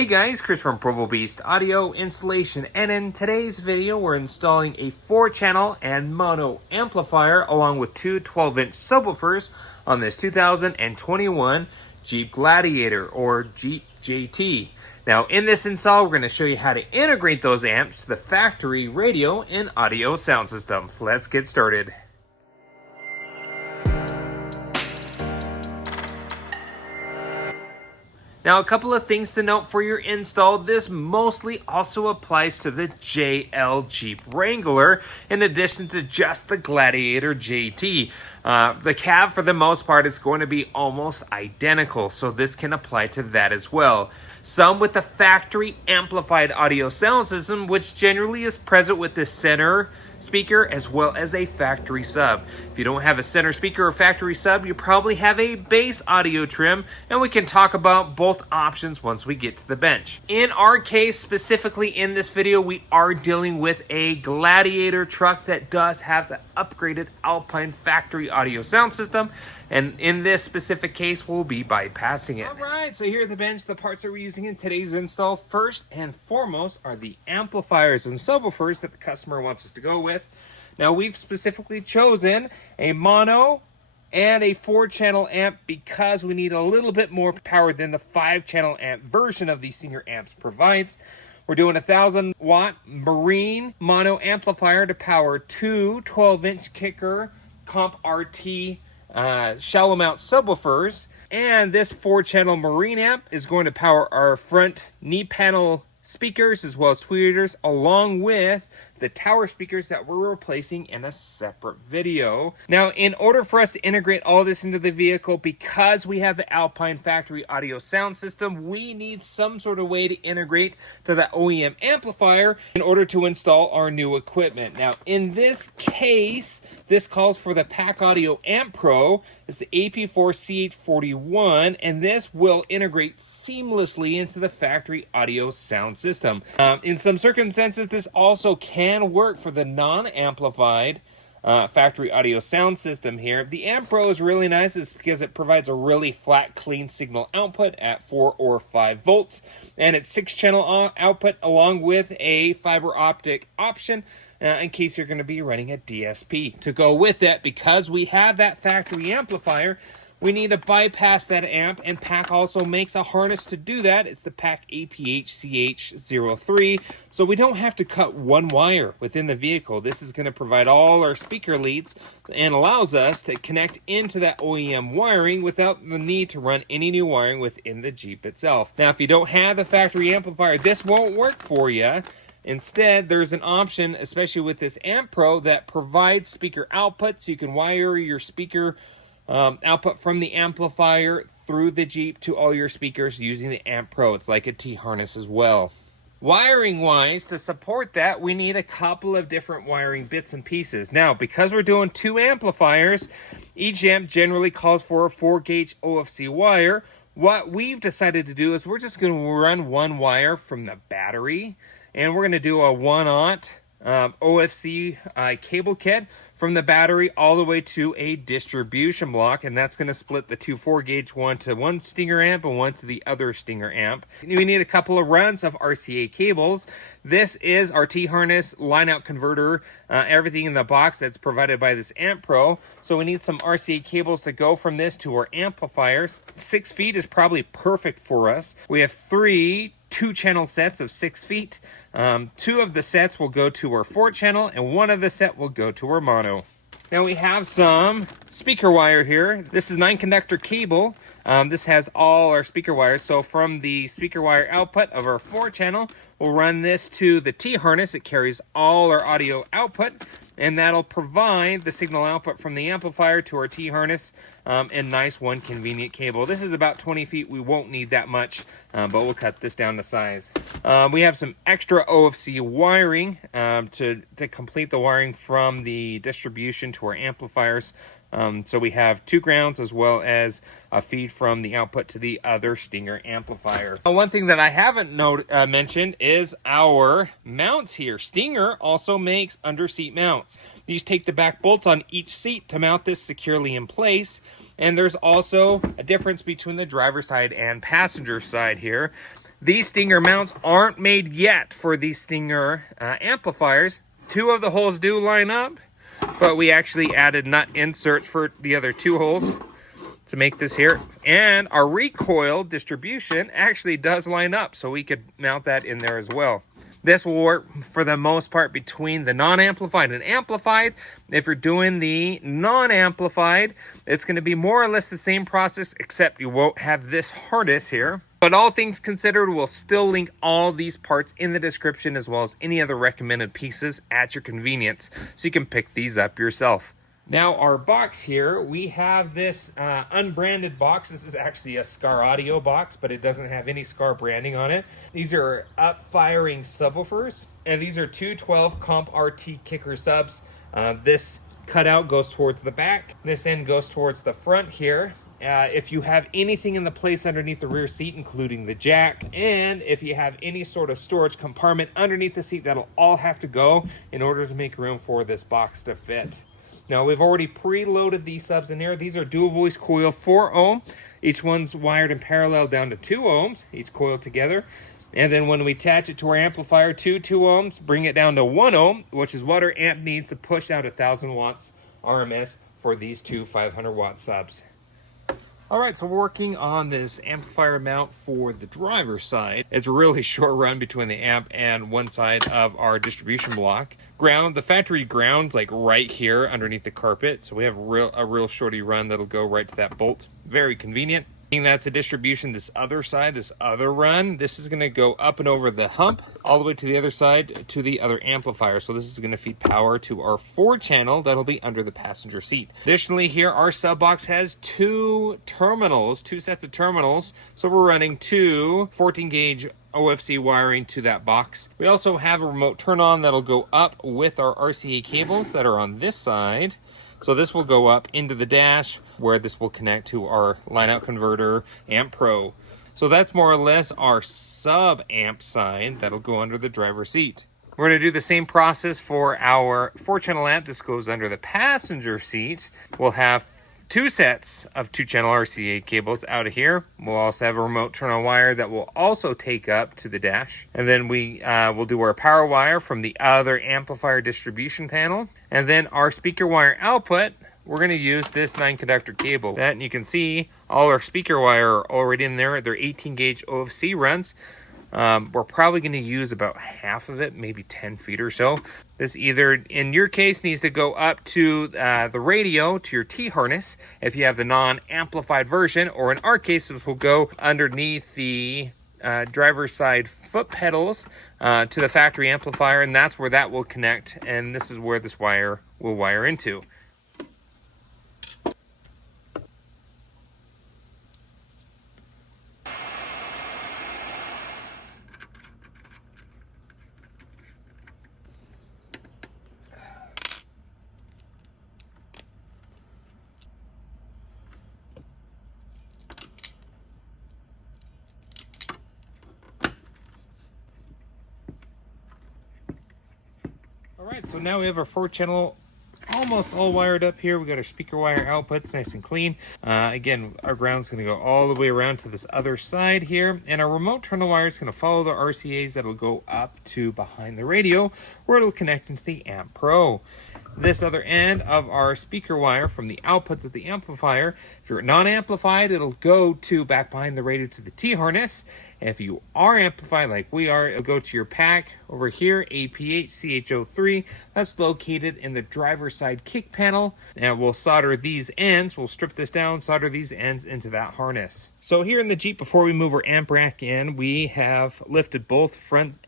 Hey guys, Chris from Provo Beast Audio Installation, and in today's video we're installing a 4-channel and mono amplifier along with two 12-inch subwoofers on this 2021 Jeep Gladiator or Jeep JT. Now in this install we're going to show you how to integrate those amps to the factory radio and audio sound system. Let's get started. Now, a couple of things to note for your install. This mostly also applies to the JL Jeep Wrangler, in addition to just the Gladiator JT. The cab, for the most part, is going to be almost identical, so this can apply to that as well. Some with the factory amplified audio sound system, which generally is present with the center speaker as well as a factory sub. If you don't have a center speaker or factory sub, you probably have a bass audio trim, and we can talk about both options once we get to the bench. In our case, specifically in this video, we are dealing with a Gladiator truck that does have the upgraded Alpine factory audio sound system, and in this specific case, we'll be bypassing it. All right, so here at the bench, the parts that we're using in today's install, first and foremost, are the amplifiers and subwoofers that the customer wants us to go with. Now, we've specifically chosen a mono and a 4-channel amp because we need a little bit more power than the 5-channel amp version of these senior amps provides. We're doing a 1,000-watt marine mono amplifier to power two 12-inch kicker comp RT shallow mount subwoofers, and this 4-channel marine amp is going to power our front knee panel speakers as well as tweeters, along with the tower speakers that we're replacing in a separate video. Now, in order for us to integrate all this into the vehicle, because we have the Alpine factory audio sound system, we need some sort of way to integrate to the OEM amplifier in order to install our new equipment. Now, in this case, this calls for the Pack Audio AmpPRO. It's the AP4CH41, and this will integrate seamlessly into the factory audio sound system. In some circumstances, this also can work for the non-amplified factory audio sound system here. The AmpPRO is really nice because it provides a really flat, clean signal output at 4 or 5 volts, and it's 6-channel output along with a fiber optic option in case you're going to be running a DSP. To go with it, because we have that factory amplifier, we need to bypass that amp, and Pack also makes a harness to do that. It's the Pack APH-CH03, so we don't have to cut one wire within the vehicle. This is going to provide all our speaker leads and allows us to connect into that OEM wiring without the need to run any new wiring within the Jeep itself. Now, if you don't have the factory amplifier, this won't work for you. Instead, there's an option, especially with this AmpPRO, that provides speaker output, so you can wire your speaker output from the amplifier through the Jeep to all your speakers using the AmpPRO. It's like a T-harness as well. Wiring-wise, to support that, we need a couple of different wiring bits and pieces. Now, because we're doing 2 amplifiers, each amp generally calls for a 4-gauge OFC wire. What we've decided to do is we're just going to run one wire from the battery, and we're going to do a 1-aught OFC cable kit from the battery all the way to a distribution block, and that's going to split the 2 4-gauge, one to one Stinger amp and one to the other Stinger amp. We need a couple of runs of RCA cables. This is our T-harness line-out converter, everything in the box that's provided by this AmpPRO. So we need some RCA cables to go from this to our amplifiers. 6 feet is probably perfect for us. We have 3 2-channel sets of 6 feet. 2 of the sets will go to our 4-channel, and 1 of the set will go to our mono. Now we have some speaker wire here. This is 9-conductor cable. This has all our speaker wires. So from the speaker wire output of our 4-channel, we'll run this to the T-harness. It carries all our audio output, and that'll provide the signal output from the amplifier to our T-harness, and nice one convenient cable. This is about 20 feet. We won't need that much, but we'll cut this down to size. We have some extra OFC wiring to complete the wiring from the distribution to our amplifiers. So we have 2 grounds as well as a feed from the output to the other Stinger amplifier. One thing that I haven't mentioned is our mounts here. Stinger also makes under-seat mounts. These take the back bolts on each seat to mount this securely in place. And there's also a difference between the driver's side and passenger side here. These Stinger mounts aren't made yet for these Stinger amplifiers. 2 of the holes do line up, but we actually added nut inserts for the other 2 holes to make this here. And our recoil distribution actually does line up, so we could mount that in there as well. This will work for the most part between the non-amplified and amplified. If you're doing the non-amplified, it's going to be more or less the same process, except you won't have this harness here. But all things considered, we'll still link all these parts in the description, as well as any other recommended pieces at your convenience, so you can pick these up yourself. Now, our box here, we have this unbranded box. This is actually a Scar Audio box, but it doesn't have any Scar branding on it. These are up-firing subwoofers, and these are 212 Comp RT kicker subs. This cutout goes towards the back. This end goes towards the front here. If you have anything in the place underneath the rear seat, including the jack, and if you have any sort of storage compartment underneath the seat, that'll all have to go in order to make room for this box to fit. Now, we've already preloaded these subs in here. These are dual voice coil 4 ohm. Each one's wired in parallel down to 2 ohms, each coil together. And then when we attach it to our amplifier, 2 ohms, bring it down to 1 ohm, which is what our amp needs to push out 1,000 watts RMS for these 2 500 watt subs. All right, so we're working on this amplifier mount for the driver's side. It's a really short run between the amp and one side of our distribution block. Ground, the factory ground's like right here underneath the carpet. So we have a real shorty run that'll go right to that bolt. Very convenient. That's a distribution. This other side, this other run, this is going to go up and over the hump all the way to the other side to the other amplifier. So this is going to feed power to our 4-channel that'll be under the passenger seat. Additionally, here our sub box has 2 terminals, 2 sets of terminals. So we're running 2 14-gauge OFC wiring to that box. We also have a remote turn on that'll go up with our RCA cables that are on this side. So this will go up into the dash, where this will connect to our line-out converter, AmpPRO. So that's more or less our sub-amp side that'll go under the driver's seat. We're going to do the same process for our 4-channel amp. This goes under the passenger seat. We'll have 2 sets of 2-channel RCA cables out of here. We'll also have a remote turn-on wire that will also take up to the dash. And then we will do our power wire from the other amplifier distribution panel. And then our speaker wire output, we're going to use this 9-conductor cable. That, and you can see all our speaker wire are already in there. They're 18-gauge OFC runs. We're probably going to use about half of it, maybe 10 feet or so. This either, in your case, needs to go up to the radio, to your T-harness, if you have the non-amplified version, or in our case, this will go underneath the driver's side foot pedals to the factory amplifier, and that's where that will connect, and this is where this wire will wire into. All right, so now we have our 4-channel almost all wired up here. We got our speaker wire outputs nice and clean. Again, our ground's going to go all the way around to this other side here, and our remote turn wire is going to follow the RCAs that'll go up to behind the radio, where it'll connect into the AmpPRO. This other end of our speaker wire from the outputs of the amplifier, if you're non-amplified, it'll go to back behind the radio to the T-harness. If you are amplified like we are, it'll go to your pack over here, APH CH03. That's located in the driver's side kick panel. And we'll solder these ends. We'll strip this down, solder these ends into that harness. So here in the Jeep, before we move our amp rack in, we have lifted both front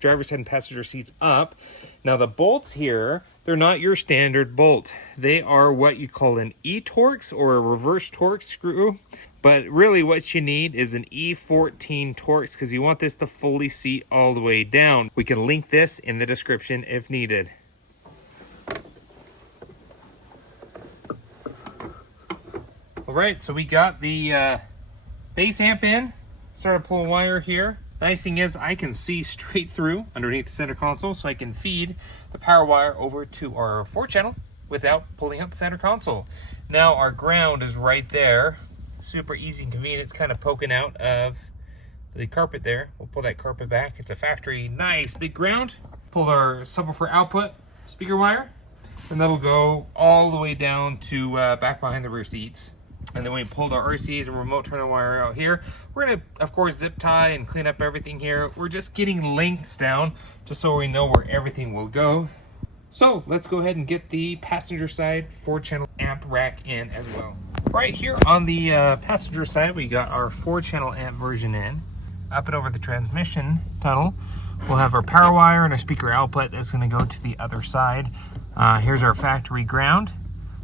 driver's side and passenger seats up. Now the bolts here, they're not your standard bolt. They are what you call an E-Torx or a reverse Torx screw. But really what you need is an E14 Torx, because you want this to fully seat all the way down. We can link this in the description if needed. All right, so we got the base amp in. Started pulling wire here. The nice thing is I can see straight through underneath the center console, so I can feed the power wire over to our 4-channel without pulling out the center console. Now our ground is right there. Super easy and convenient. It's kind of poking out of the carpet there. We'll pull that carpet back. It's a factory nice big ground. Pull our subwoofer output speaker wire, and that'll go all the way down to back behind the rear seats. And then we pulled our RCAs and remote turn wire out here. We're gonna, of course, zip tie and clean up everything here. We're just getting lengths down just so we know where everything will go. So let's go ahead and get the passenger side 4-channel amp rack in as well. Right here on the passenger side, we got our 4-channel amp version in. Up and over the transmission tunnel, we'll have our power wire and our speaker output that's going to go to the other side. Here's our factory ground.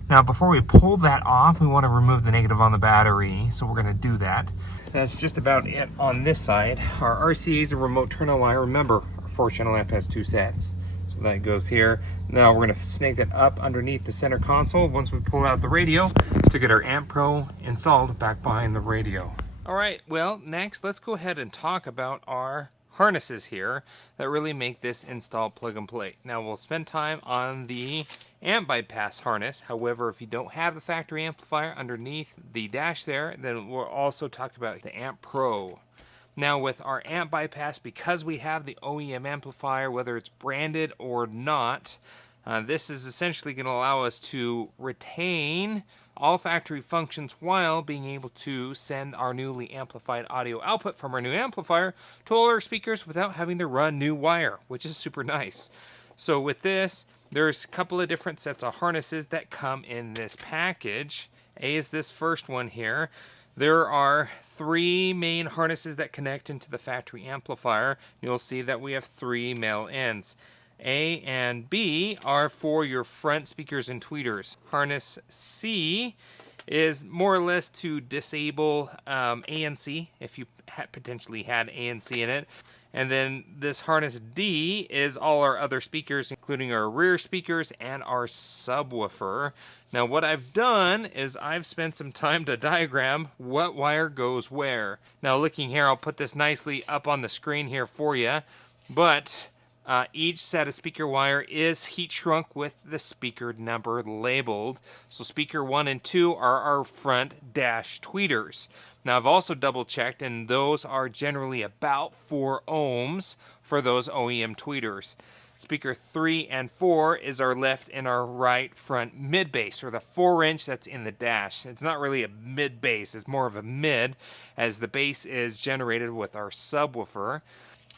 Now before we pull that off, we want to remove the negative on the battery, so we're going to do that. That's just about it on this side. Our RCA's a remote turn-on wire. Remember, our 4-channel amp has 2 sets. So that goes here. Now we're going to snake that up underneath the center console once we pull out the radio to get our AmpPRO installed back behind the radio. All right, well, next let's go ahead and talk about our harnesses here that really make this install plug and play. Now we'll spend time on the amp bypass harness. However, if you don't have the factory amplifier underneath the dash there, then we'll also talk about the AmpPRO. Now with our amp bypass, because we have the OEM amplifier, whether it's branded or not, this is essentially going to allow us to retain all factory functions while being able to send our newly amplified audio output from our new amplifier to all our speakers without having to run new wire, which is super nice. So with this, there's a couple of different sets of harnesses that come in this package. A is this first one here. There are 3 main harnesses that connect into the factory amplifier. You'll see that we have 3 male ends. A and B are for your front speakers and tweeters. Harness C is more or less to disable ANC if you potentially had ANC in it. And then this harness D is all our other speakers, including our rear speakers and our subwoofer. Now what I've done is I've spent some time to diagram what wire goes where. Now looking here, I'll put this nicely up on the screen here for you, but each set of speaker wire is heat shrunk with the speaker number labeled. So speaker 1 and 2 are our front dash tweeters. Now I've also double checked, and those are generally about 4 ohms for those OEM tweeters. Speaker 3 and 4 is our left and our right front mid bass, or the 4-inch that's in the dash. It's not really a mid bass, it's more of a mid, as the bass is generated with our subwoofer.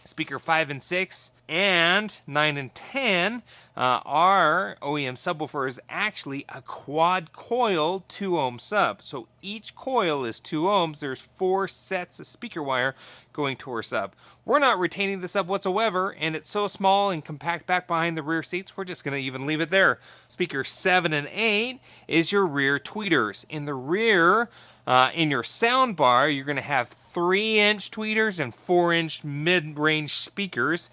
Speaker 5 and 6 and 9 and 10 our OEM subwoofer is actually a quad coil 2 ohm sub. So each coil is 2 ohms. There's 4 sets of speaker wire going to our sub. We're not retaining the sub whatsoever, and it's so small and compact back behind the rear seats, we're just going to even leave it there. Speaker 7 and 8 is your rear tweeters. In the rear, in your sound bar, you're going to have 3-inch tweeters and 4-inch mid-range speakers.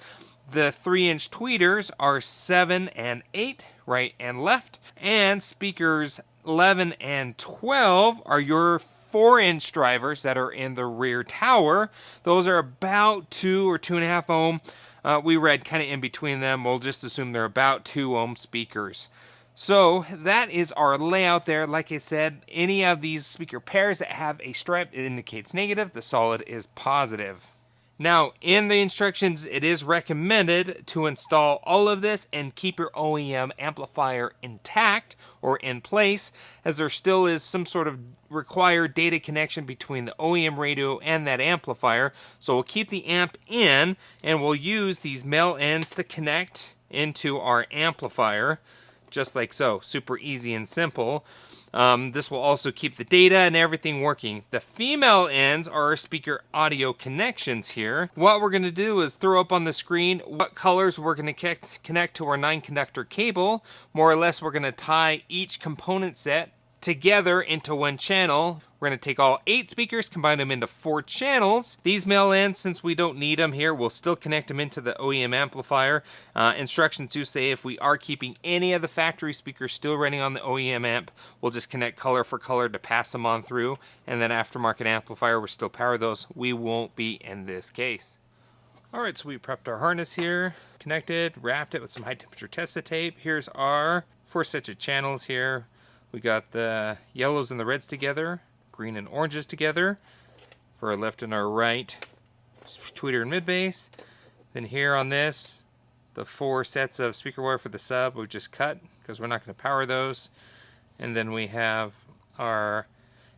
The 3-inch tweeters are 7 and 8, right and left, and speakers 11 and 12 are your 4-inch drivers that are in the rear tower. Those are about 2 or 2.5 ohm. We read kind of in between them. We'll just assume they're about 2 ohm speakers. So that is our layout there. Like I said, any of these speaker pairs that have a stripe, it indicates negative. The solid is positive. Now, in the instructions, it is recommended to install all of this and keep your OEM amplifier intact or in place, as there still is some sort of required data connection between the OEM radio and that amplifier. So we'll keep the amp in, and we'll use these male ends to connect into our amplifier, just like so. Super easy and simple. This will also keep the data and everything working. The female ends are our speaker audio connections here. What we're going to do is throw up on the screen what colors we're going to connect to our 9-conductor cable. More or less, we're going to tie each component set together into one channel. We're going to take all 8 speakers, combine them into 4 channels. These male ends, since we don't need them here, we'll still connect them into the OEM amplifier. Instructions do say if we are keeping any of the factory speakers still running on the OEM amp, we'll just connect color for color to pass them on through. And then aftermarket amplifier, we'll still power those. We won't be in this case. Alright, so we prepped our harness here, connected, wrapped it with some high temperature testa tape. Here's our 4 sets of channels here. We got the yellows and the reds together, green and oranges together for our left and our right tweeter and mid bass. Then here on this, the 4 sets of speaker wire for the sub we just cut because we're not going to power those. And then we have our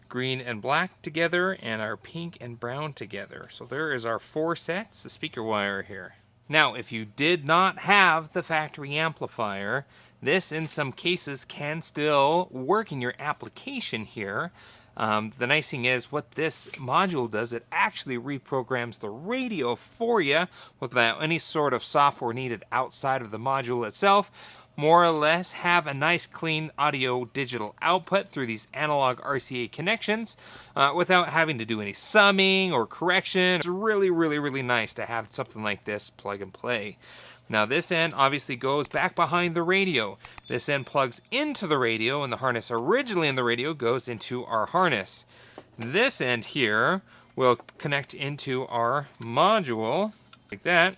green and black together and our pink and brown together. So there is our 4 sets of speaker wire here. Now, if you did not have the factory amplifier, this in some cases can still work in your application here. The nice thing is what this module does, it actually reprograms the radio for you without any sort of software needed outside of the module itself. More or less have a nice clean audio digital output through these analog RCA connections without having to do any summing or correction. It's really, really, really nice to have something like this plug and play. Now this end obviously goes back behind the radio. This end plugs into the radio, and the harness originally in the radio goes into our harness. This end here will connect into our module like that.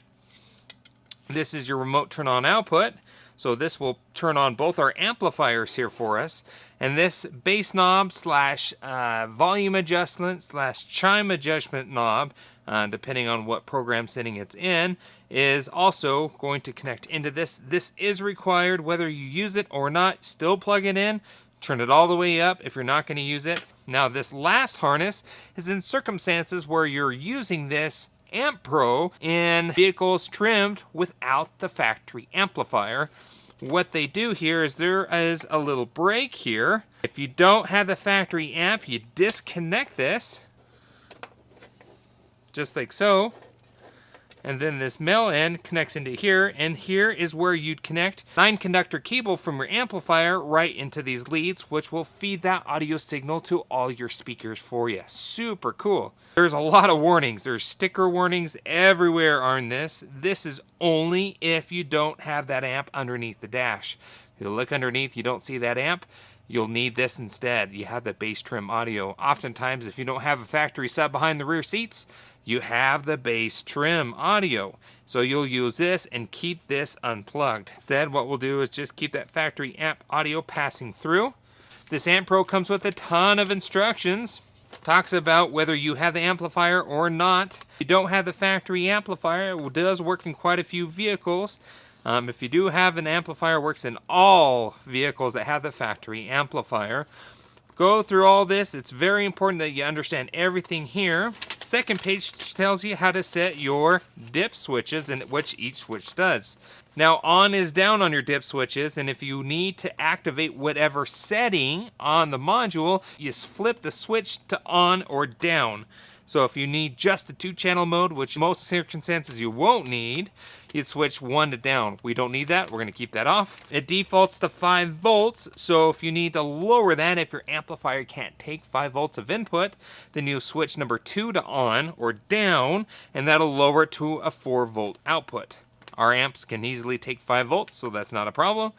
This is your remote turn on output. So this will turn on both our amplifiers here for us. And this bass knob slash volume adjustment slash chime adjustment knob, depending on what program setting it's in, is also going to connect into this. This is required whether you use it or not. Still plug it in, turn it all the way up if you're not going to use it. Now this last harness is in circumstances where you're using this AmpPRO in vehicles trimmed without the factory amplifier. What they do here is there is a little break here. If you don't have the factory amp, you disconnect this, just like so. And then this male end connects into here, and here is where you'd connect 9-conductor cable from your amplifier right into these leads, which will feed that audio signal to all your speakers for you. Super cool. There's a lot of warnings. There's sticker warnings everywhere on this. This is only if you don't have that amp underneath the dash. If you look underneath, you don't see that amp. You'll need this instead. You have the bass trim audio. Oftentimes, if you don't have a factory sub behind the rear seats, you have the bass trim audio. So you'll use this and keep this unplugged. Instead, what we'll do is just keep that factory amp audio passing through. This AmpPRO comes with a ton of instructions. Talks about whether you have the amplifier or not. If you don't have the factory amplifier, it does work in quite a few vehicles. If you do have an amplifier, it works in all vehicles that have the factory amplifier. Go through all this. It's very important that you understand everything here. Second page tells you how to set your dip switches and which each switch does. Now on is down on your dip switches, and if you need to activate whatever setting on the module, you flip the switch to on or down. So if you need just the 2-channel mode, which most circumstances you won't need, you'd switch 1 to down. We don't need that. We're going to keep that off. It defaults to 5 volts. So if you need to lower that, if your amplifier can't take 5 volts of input, then you switch number 2 to on or down, and that'll lower it to a 4-volt output. Our amps can easily take 5 volts, so that's not a problem.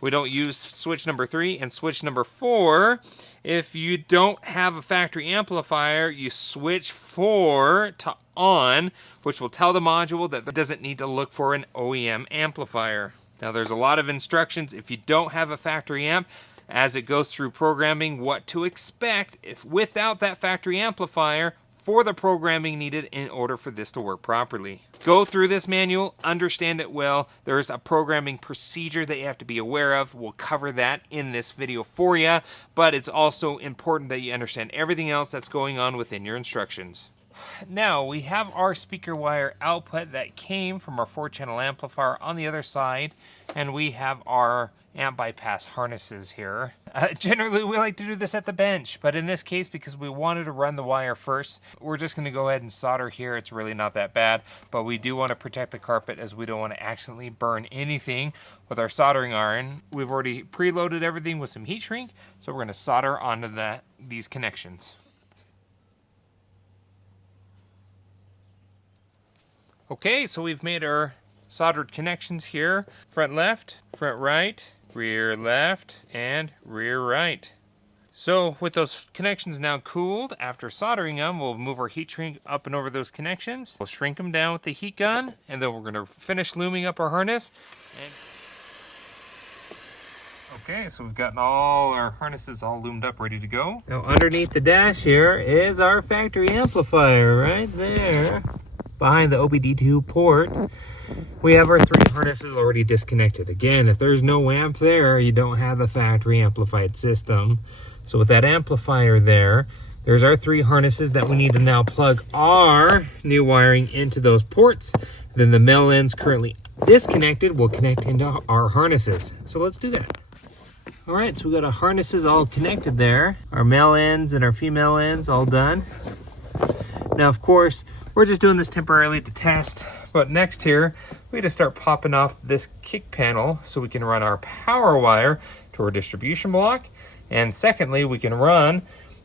We don't use switch number 3 and switch number 4. If you don't have a factory amplifier, you switch 4 to on, which will tell the module that it doesn't need to look for an OEM amplifier. Now there's a lot of instructions if you don't have a factory amp as it goes through programming what to expect if without that factory amplifier for the programming needed in order for this to work properly. Go through this manual, understand it well. There's a programming procedure that you have to be aware of. We'll cover that in this video for you, but it's also important that you understand everything else that's going on within your instructions. Now we have our speaker wire output that came from our 4-channel amplifier on the other side, and we have our amp bypass harnesses here. Generally we like to do this at the bench, but in this case, because we wanted to run the wire first, we're just going to go ahead and solder here. It's really not that bad, but we do want to protect the carpet as we don't want to accidentally burn anything with our soldering iron. We've already preloaded everything with some heat shrink, so we're going to solder onto these connections. Okay, so we've made our soldered connections here. Front left, front right, rear left, and rear right. So with those connections now cooled, after soldering them, we'll move our heat shrink up and over those connections. We'll shrink them down with the heat gun, and then we're going to finish looming up our harness. Okay, so we've gotten all our harnesses all loomed up, ready to go. Now underneath the dash here is our factory amplifier right there. behind the OBD2 port, we have our 3 harnesses already disconnected. Again, if there's no amp there, you don't have the factory amplified system. So with that amplifier there's our 3 harnesses that we need to now plug our new wiring into those ports. Then the male ends currently disconnected will connect into our harnesses. So let's do that. All right, so we got our harnesses all connected there. Our male ends and our female ends all done. Now, of course, we're just doing this temporarily to test. But next here, we need to start popping off this kick panel so we can run our power wire to our distribution block. And secondly, we can run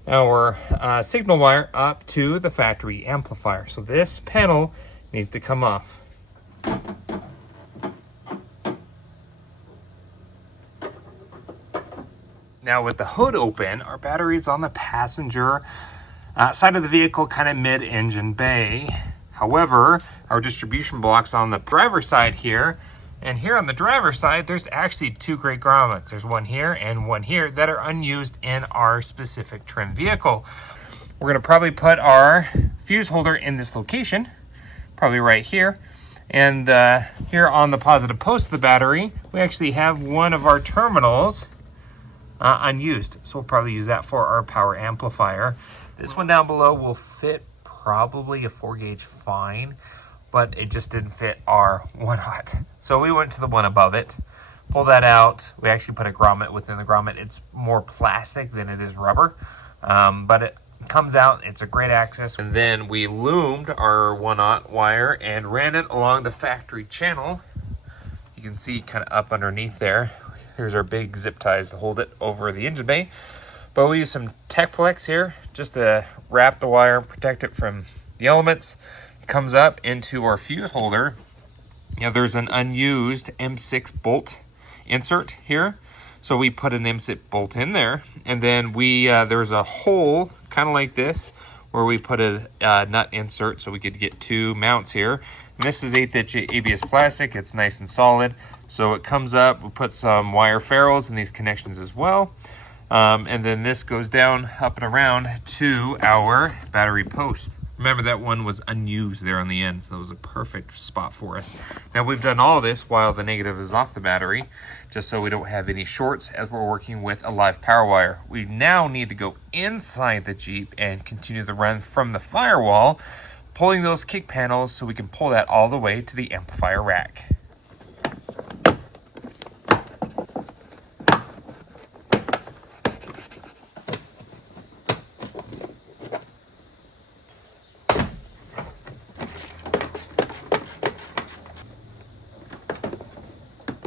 our signal wire up to the factory amplifier. So this panel needs to come off. Now with the hood open, our battery is on the passenger side of the vehicle, kind of mid-engine bay. However, our distribution block's on the driver's side here. And here on the driver's side, there's actually 2 great grommets. There's one here and one here that are unused in our specific trim vehicle. We're gonna probably put our fuse holder in this location, probably right here. And here on the positive post of the battery, we actually have one of our terminals unused. So we'll probably use that for our power amplifier. This one down below will fit probably a 4-gauge fine, but it just didn't fit our 1-aught. So we went to the one above it, pull that out. We actually put a grommet within the grommet. It's more plastic than it is rubber, but it comes out. It's a great access. And then we loomed our 1-aught wire and ran it along the factory channel. You can see kind of up underneath there. Here's our big zip ties to hold it over the engine bay. But we use some Tech Flex here just to wrap the wire and protect it from the elements. It comes up into our fuse holder. You know, there's an unused M6 bolt insert here. So we put an M6 bolt in there. And then there's a hole kind of like this where we put a nut insert so we could get 2 mounts here. And this is 1/8 inch ABS plastic. It's nice and solid. So it comes up, we put some wire ferrules in these connections as well. And then this goes down, up and around to our battery post. Remember that one was unused there on the end, so it was a perfect spot for us. Now we've done all this while the negative is off the battery, just so we don't have any shorts as we're working with a live power wire. We now need to go inside the Jeep and continue the run from the firewall, pulling those kick panels so we can pull that all the way to the amplifier rack.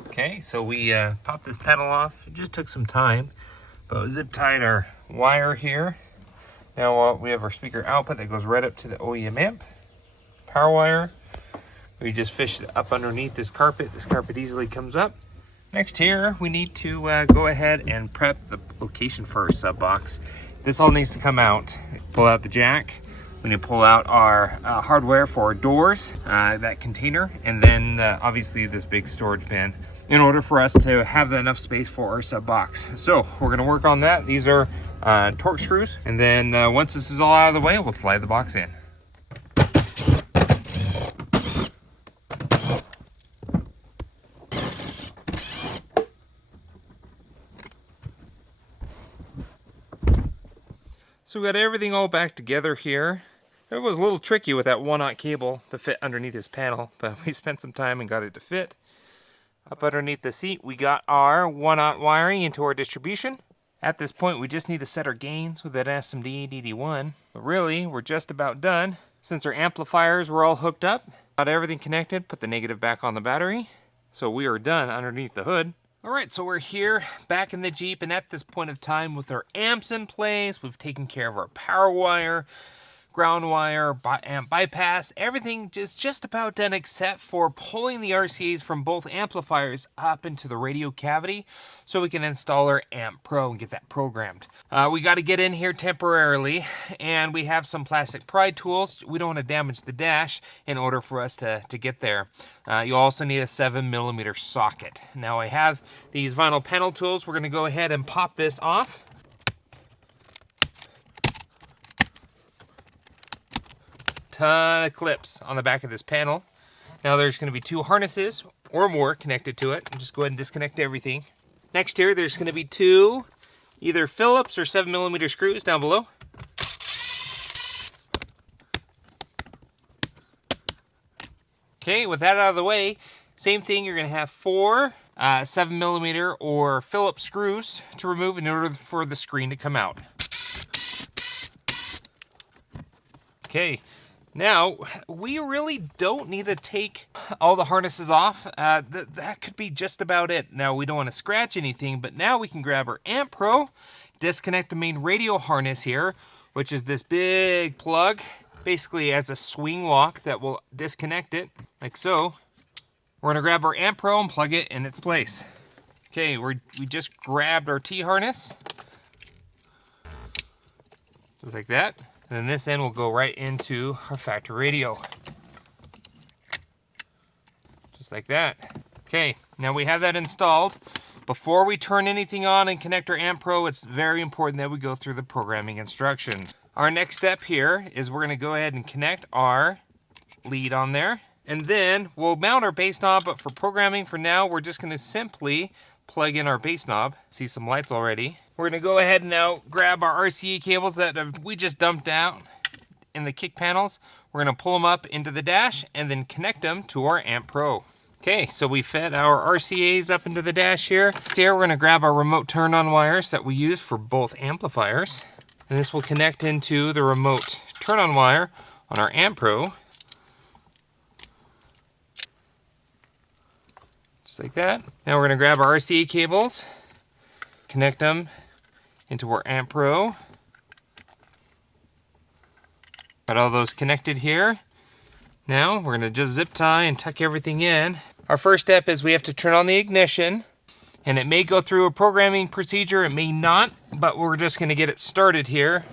Okay, so we popped this panel off. It just took some time, but we zip tied our wire here. Now we have our speaker output that goes right up to the OEM amp. Power wire. We just fished it up underneath this carpet. This carpet easily comes up. Next here, we need to go ahead and prep the location for our sub box. This all needs to come out. Pull out the jack. We need to pull out our hardware for our doors, that container, and then obviously this big storage bin, in order for us to have enough space for our sub box. So we're gonna work on that. These are torque screws. And then once this is all out of the way, we'll slide the box in. So we got everything all back together here. It was a little tricky with that 1-aught cable to fit underneath this panel, but we spent some time and got it to fit. Up underneath the seat, we got our 1-aught wiring into our distribution. At this point, we just need to set our gains with that SMD DD1. But really, we're just about done. Since our amplifiers were all hooked up, got everything connected, put the negative back on the battery. So we are done underneath the hood. All right, so we're here back in the Jeep, and at this point of time with our amps in place, we've taken care of our power wire, ground wire, amp bypass, everything is just about done except for pulling the RCAs from both amplifiers up into the radio cavity so we can install our AmpPRO and get that programmed. We got to get in here temporarily, and we have some plastic pry tools. We don't want to damage the dash in order for us to get there. You also need a 7mm socket. Now I have these vinyl panel tools. We're going to go ahead and pop this off. ton of clips on the back of this panel. Now there's going to be 2 harnesses or more connected to it. Just go ahead and disconnect everything. Next here, there's going to be 2 either Phillips or 7mm screws down below. Okay, with that out of the way, same thing, you're going to have 4 7mm or Phillips screws to remove in order for the screen to come out. Okay, now we really don't need to take all the harnesses off. That could be just about it. Now we don't want to scratch anything, but now we can grab our AmpPRO, disconnect the main radio harness here, which is this big plug, basically as a swing lock that will disconnect it, like so. We're gonna grab our AmpPRO and plug it in its place. Okay, we just grabbed our T-harness, just like that. And then this end will go right into our factory radio. Just like that. Okay, now we have that installed. Before we turn anything on and connect our AmpPRO, it's very important that we go through the programming instructions. Our next step here is we're gonna go ahead and connect our lead on there. And then we'll mount our bass knob, but for programming for now, we're just gonna simply plug in our bass knob. See some lights already. We're gonna go ahead and now grab our RCA cables that we just dumped out in the kick panels. We're gonna pull them up into the dash and then connect them to our AmpPRO. Okay, so we fed our RCAs up into the dash here. Here we're gonna grab our remote turn-on wires that we use for both amplifiers. And this will connect into the remote turn-on wire on our AmpPRO. Just like that. Now we're gonna grab our RCA cables, connect them into our AmpPRO. Got all those connected here. Now we're gonna just zip tie and tuck everything in. Our first step is we have to turn on the ignition, and it may go through a programming procedure, it may not, but we're just gonna get it started here.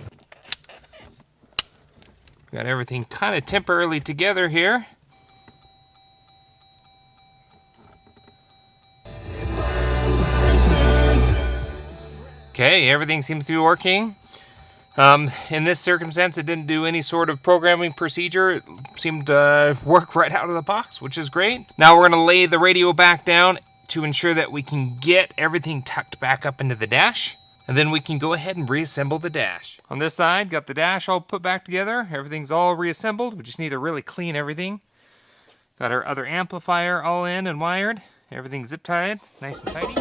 Got everything kind of temporarily together here. Okay, everything seems to be working. In this circumstance, it didn't do any sort of programming procedure. It seemed to work right out of the box, which is great. Now we're gonna lay the radio back down to ensure that we can get everything tucked back up into the dash. And then we can go ahead and reassemble the dash. On this side, got the dash all put back together. Everything's all reassembled. We just need to really clean everything. Got our other amplifier all in and wired. Everything's zip tied, nice and tidy.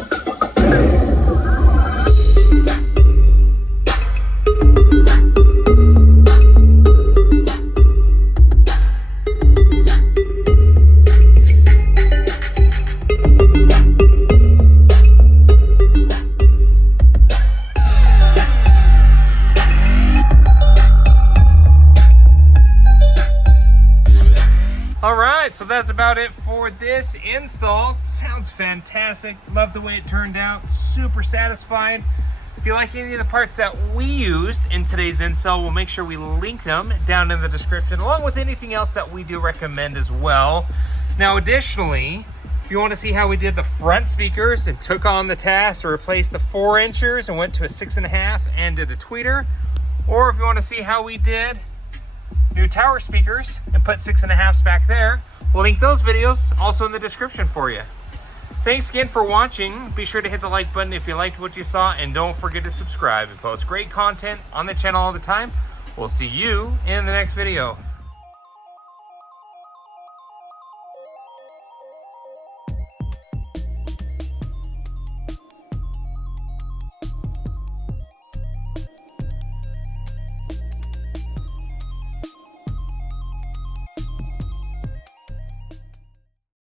So that's about it for this install. Sounds fantastic. Love the way it turned out. Super satisfied. If you like any of the parts that we used in today's install, we'll make sure we link them down in the description, along with anything else that we do recommend as well. Now, additionally, if you want to see how we did the front speakers and took on the task to replace the 4-inchers and went to a 6.5 and did a tweeter, or if you want to see how we did new tower speakers and put 6.5s back there, we'll link those videos also in the description for you. Thanks again for watching. Be sure to hit the like button if you liked what you saw, and don't forget to subscribe. We post great content on the channel all the time. We'll see you in the next video.